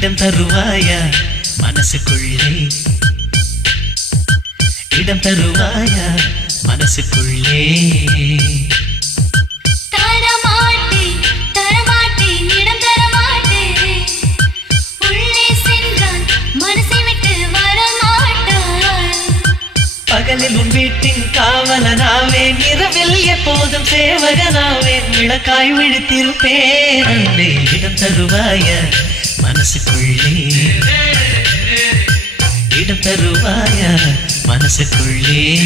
இடம் தருவாயா? மனசுக்குள்ளே. இடம் தருவாயா? மனசுக்குள்ளே. பகலில் உன் வீட்டின் காவலனாவேன் இரவில் எப்போதும் சேவகனாவேன் விளக்காய் விழித்திருப்பேன். அன்பே இடம் தருவாய? மனசுக்குள்ளே. இடம் தருவாயா மனசுக்குள்ளே.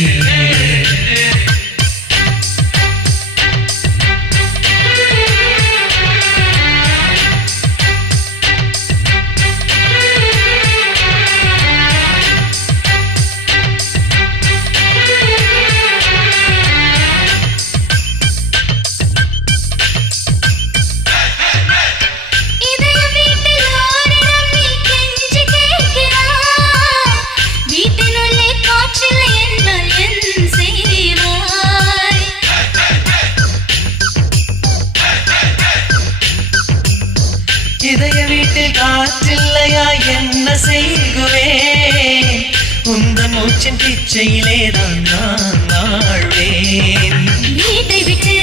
இதய வீட்டில் காற்றில்லையா என்ன செய்குவேன் உந்த மூச்சின் பிச்சையிலே தான் நான் வாழ்வேன். வீட்டை விட்டு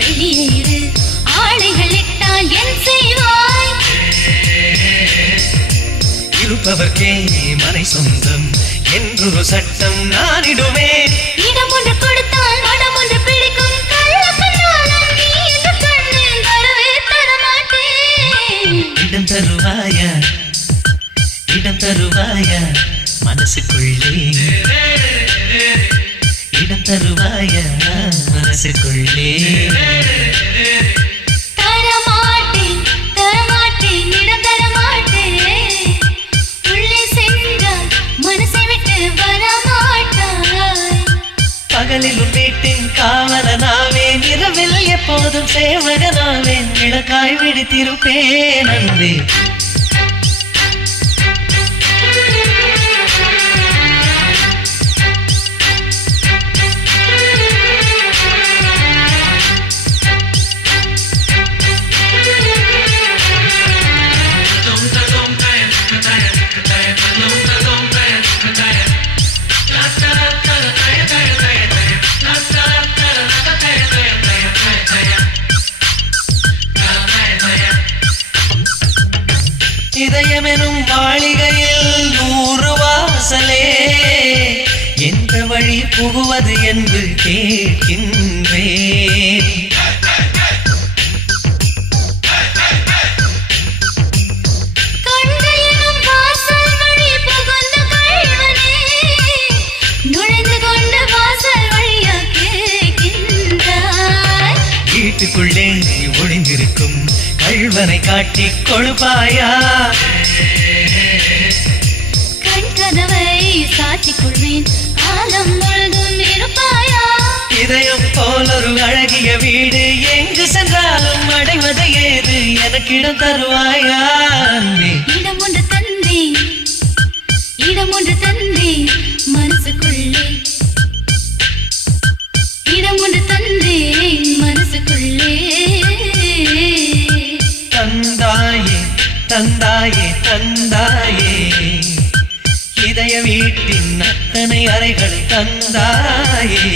வெளியேறு ஆளைகள் இட்டால் என் செய்வாய். இருப்பவர்க்கே மனை சொந்தம் என்றொரு சட்டம் நானிடுவேன் இடம் ஒன்று மனசுக்குள்ளே இடம் தருவாயா மனசுக்குள்ளே பகலில் உன் வீட்டின் காவலனாவேன் இரவில் எப்போதும் சேவகனாவேன். விளக்காய் விடுத்திருப்பேன் அன்பே. புகுவது என்று கேட்கின்றேன். வீட்டுக்குள்ளே நீ ஒளிந்திருக்கும் கள்வனை காட்டி கொழுப்பாயா? கண் கதவை சாத்திக் கொள்வேன். காலம் இதயம் போல் ஒரு அழகிய வீடு. எங்கு சென்றாலும் அடைவது ஏது? எனக்கிடம் தருவாயா இடம் ஒன்று தந்தேன் இடம் ஒன்று தந்தேன் மனசுக்குள்ளே. இடம் ஒன்று தந்தேன் மனசுக்குள்ளே. தந்தாயே தந்தாயே தந்தாயே. இதய வீட்டின் அத்தனை அறைகள் தந்தாயே.